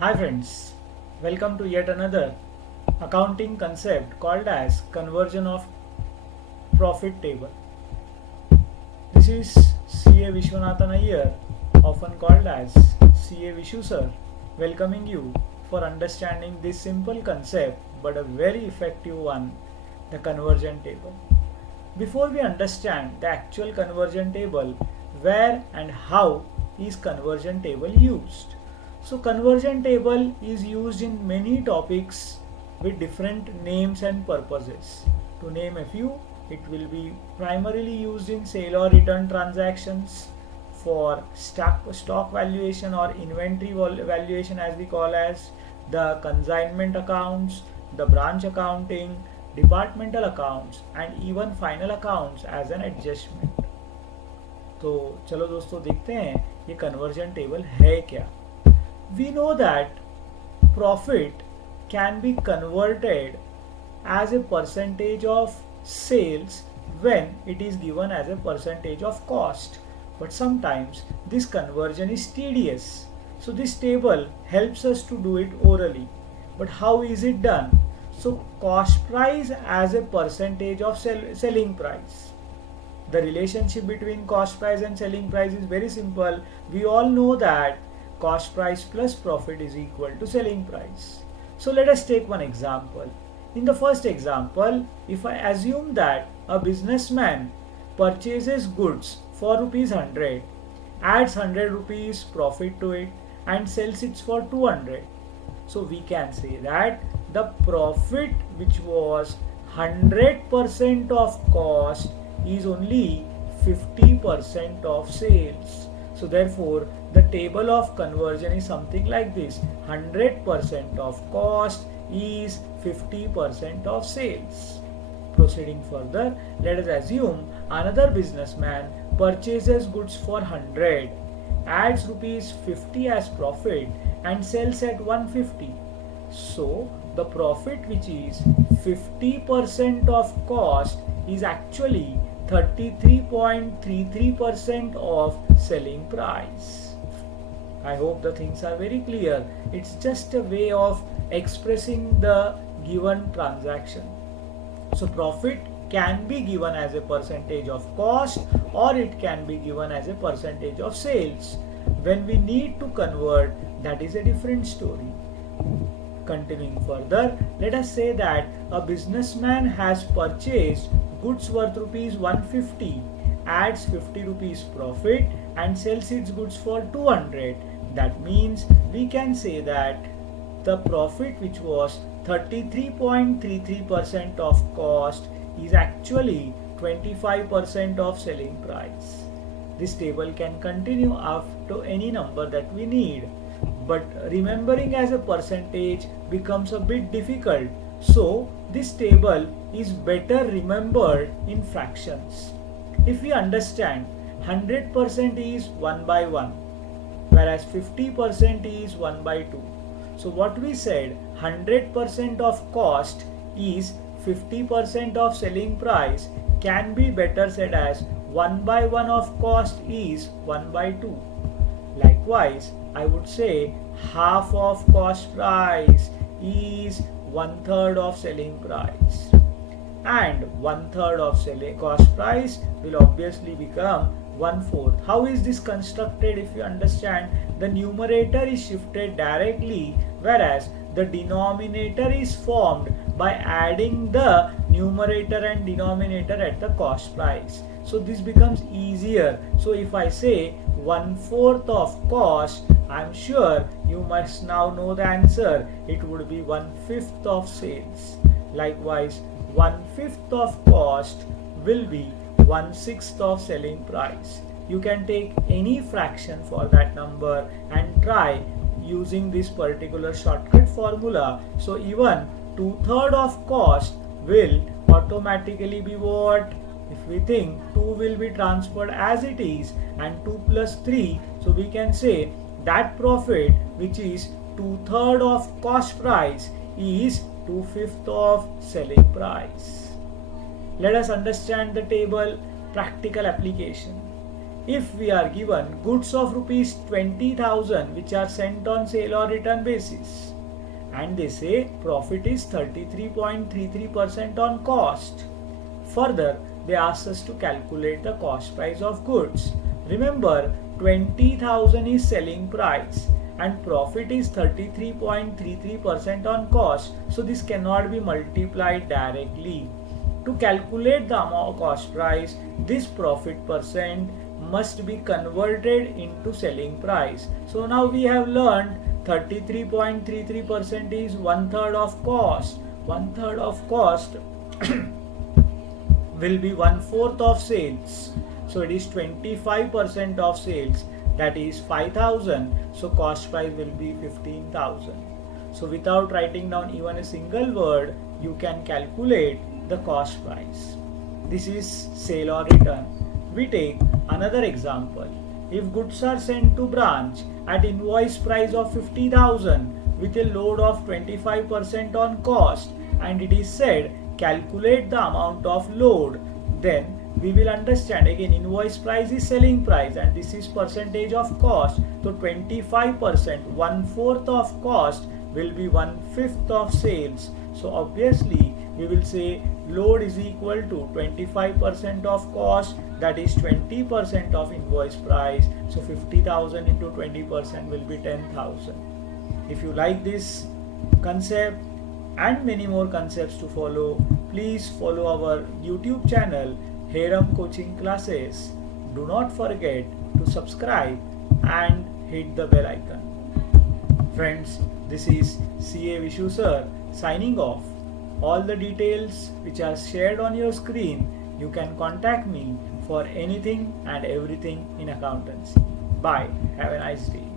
Hi friends, welcome to yet another accounting concept called as conversion of profit table. This is CA Vishwanathan Iyer, often called as CA Vishu sir, welcoming you for understanding this simple concept but a very effective one, the conversion table. Before we understand the actual conversion table, where and how is conversion table used? So conversion table is used in many topics with different names and purposes. To name a few, it will be primarily used in sale or return transactions, for stock valuation or inventory valuation as we call as, the consignment accounts, the branch accounting, departmental accounts and even final accounts as an adjustment. तो चलो दोस्तों देखते हैं ये conversion table है क्या. We know that profit can be converted as a percentage of sales when it is given as a percentage of cost, but sometimes this conversion is tedious. So this table helps us to do it orally. But how is it done? So cost price as a percentage of selling price. The relationship between cost price and selling price is very simple. We all know that cost price plus profit is equal to selling price. So let us take one example. In the first example, if I assume that a businessman purchases goods for rupees 100, adds 100 rupees profit to it and sells it for 200. So we can say that the profit which was 100% of cost is only 50% of sales. So therefore the table of conversion is something like this: 100% of cost is 50% of sales. Proceeding further, let us assume another businessman purchases goods for 100, adds rupees 50 as profit and sells at 150. So the profit which is 50% of cost is actually 33.33% of selling price. I hope the things are very clear. It's just a way of expressing the given transaction. So profit can be given as a percentage of cost or it can be given as a percentage of sales. When we need to convert, that is a different story. Continuing further, let us say that a businessman has purchased goods worth rupees 150, adds 50 rupees profit and sells its goods for 200. That means we can say that the profit which was 33.33% of cost is actually 25% of selling price. This table can continue up to any number that we need, but remembering as a percentage becomes a bit difficult. So this table is better remembered in fractions. If we understand 100% is 1 by 1, whereas 50% is 1 by 2. So what we said, 100% of cost is 50% of selling price, can be better said as 1 by 1 of cost is 1 by 2. Likewise, I would say half of cost price is 1/3 of selling price, and 1/3 of selling cost price will obviously become 1/4. How is this constructed? If you understand, the numerator is shifted directly, whereas the denominator is formed by adding the numerator and denominator at the cost price. So this becomes easier. So if I say 1/4 of cost, I'm sure you must now know the answer. It would be 1/5 of sales. Likewise, 1/5 of cost will be 1/6 of selling price. You can take any fraction for that number and try using this particular shortcut formula. So even 2/3 of cost will automatically be what? If we think 2 will be transferred as it is and 2 plus 3, so we can say that profit which is 2/3 of cost price is 2/5 of selling price. Let us understand the table practical application. if we are given goods of rupees 20,000 which are sent on sale or return basis, and they say profit is 33.33% on cost. Further, they ask us to calculate the cost price of goods. Remember, 20,000 is selling price and profit is 33.33% on cost, so this cannot be multiplied directly. To calculate the amount cost price, this profit percent must be converted into selling price. So now we have learned 33.33% is one third of cost. One third of cost will be one fourth of sales. So it is 25% of sales, that is 5,000. So cost price will be 15,000. So without writing down even a single word, you can calculate the cost price. This is sale or return. We take another example. If goods are sent to branch at invoice price of 50,000 with a load of 25% on cost, and it is said calculate the amount of load, then we will understand again invoice price is selling price and this is percentage of cost. So 25%, one fourth of cost will be 1/5 of sales. So obviously we will say load is equal to 25% of cost, that is 20% of invoice price. So 50,000 into 20% will be 10,000. If you like this concept and many more concepts to follow, please follow our YouTube channel Heram Coaching Classes. Do not forget to subscribe and hit the bell icon. Friends, this is CA Vishu sir signing off. All the details which are shared on your screen, you can contact me for anything and everything in accountancy. Bye. Have a nice day.